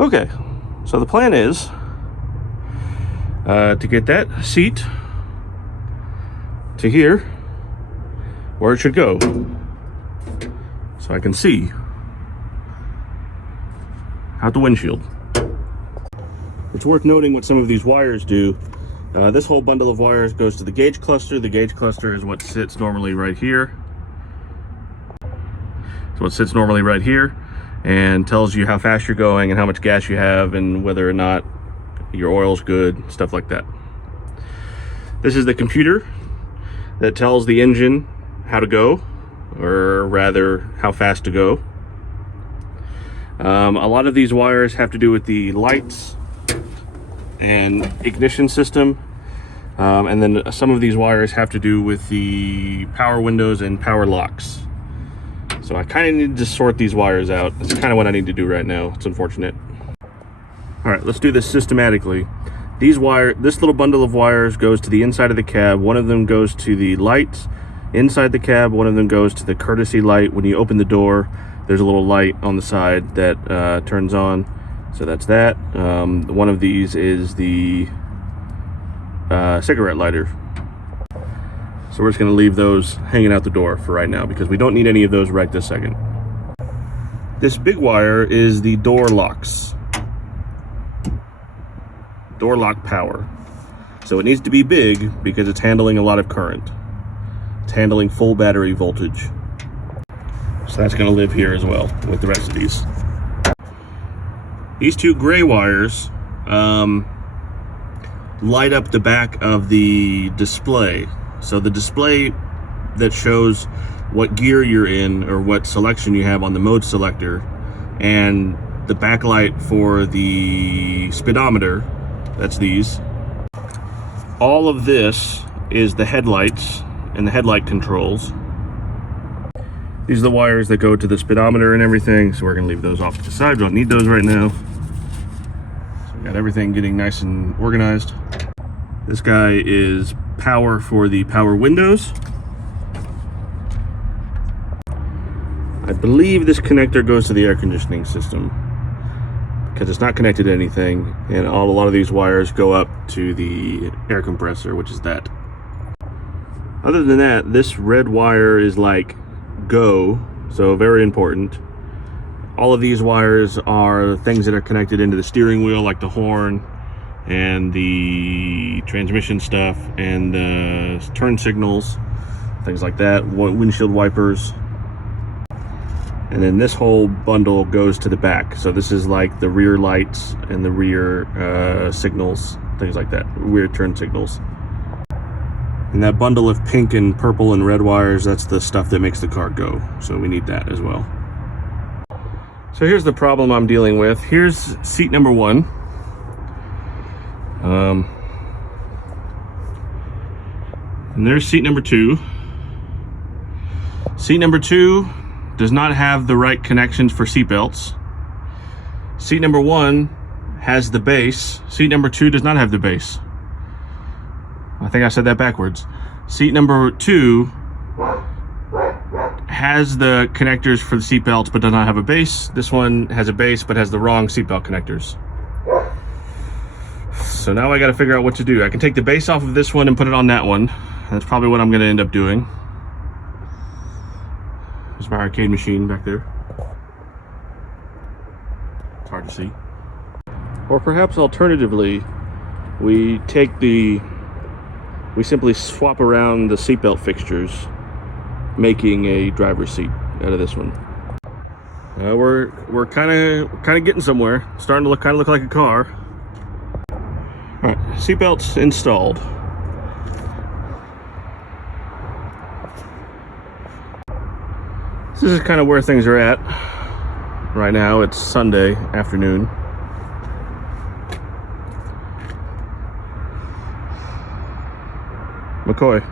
Okay, so the plan is to get that seat to here where it should go, so I can see out the windshield. It's worth noting what some of these wires do. This whole bundle of wires goes to the gauge cluster. The gauge cluster is what sits normally right here. So it sits normally right here and tells you how fast you're going and how much gas you have and whether or not your oil's good, stuff like that. This is the computer that tells the engine how to go, or rather how fast to go. A lot of these wires have to do with the lights and ignition system, and then some of these wires have to do with the power windows and power locks. So I kind of need to sort these wires out. That's kind of what I need to do right now. It's unfortunate. All right, let's do this systematically. This little bundle of wires goes to the inside of the cab. One of them goes to the lights inside the cab. One of them goes to the courtesy light. When you open the door, there's a little light on the side that turns on. So that's that. One of these is the cigarette lighter. So we're just going to leave those hanging out the door for right now because we don't need any of those right this second. This big wire is the door locks. Door lock power. So it needs to be big because it's handling a lot of current. It's handling full battery voltage. So that's going to live here as well with the rest of these. These two gray wires light up the back of the display. So the display that shows what gear you're in or what selection you have on the mode selector, and the backlight for the speedometer, that's these. All of this is the headlights and the headlight controls. These are the wires that go to the speedometer and everything, so we're going to leave those off to the side. We don't need those right now. So we got everything getting nice and organized. This guy is power for the power windows. I believe this connector goes to the air conditioning system because it's not connected to anything, and a lot of these wires go up to the air compressor, which is that. Other than that, this red wire is like go, so very important. All of these wires are things that are connected into the steering wheel, like the horn and the transmission stuff and the turn signals, things like that, windshield wipers. And then this whole bundle goes to the back. So this is like the rear lights and the rear signals, things like that, rear turn signals. And that bundle of pink and purple and red wires, that's the stuff that makes the car go. So we need that as well. So here's the problem I'm dealing with. Here's seat number one. And there's seat number two. Seat number two does not have the right connections for seat belts. Seat number one has the base. Seat number two does not have the base. I think I said that backwards. Seat number two has the connectors for the seat belts but does not have a base. This one has a base but has the wrong seatbelt connectors. So now I got to figure out what to do. I can take the base off of this one and put it on that one. That's probably what I'm going to end up doing. There's my arcade machine back there. It's hard to see. Or perhaps alternatively, we simply swap around the seatbelt fixtures, making a driver's seat out of this one. We're kind of getting somewhere. Starting to look like a car. All right, seatbelts installed. This is kind of where things are at right now. It's Sunday afternoon. McCoy.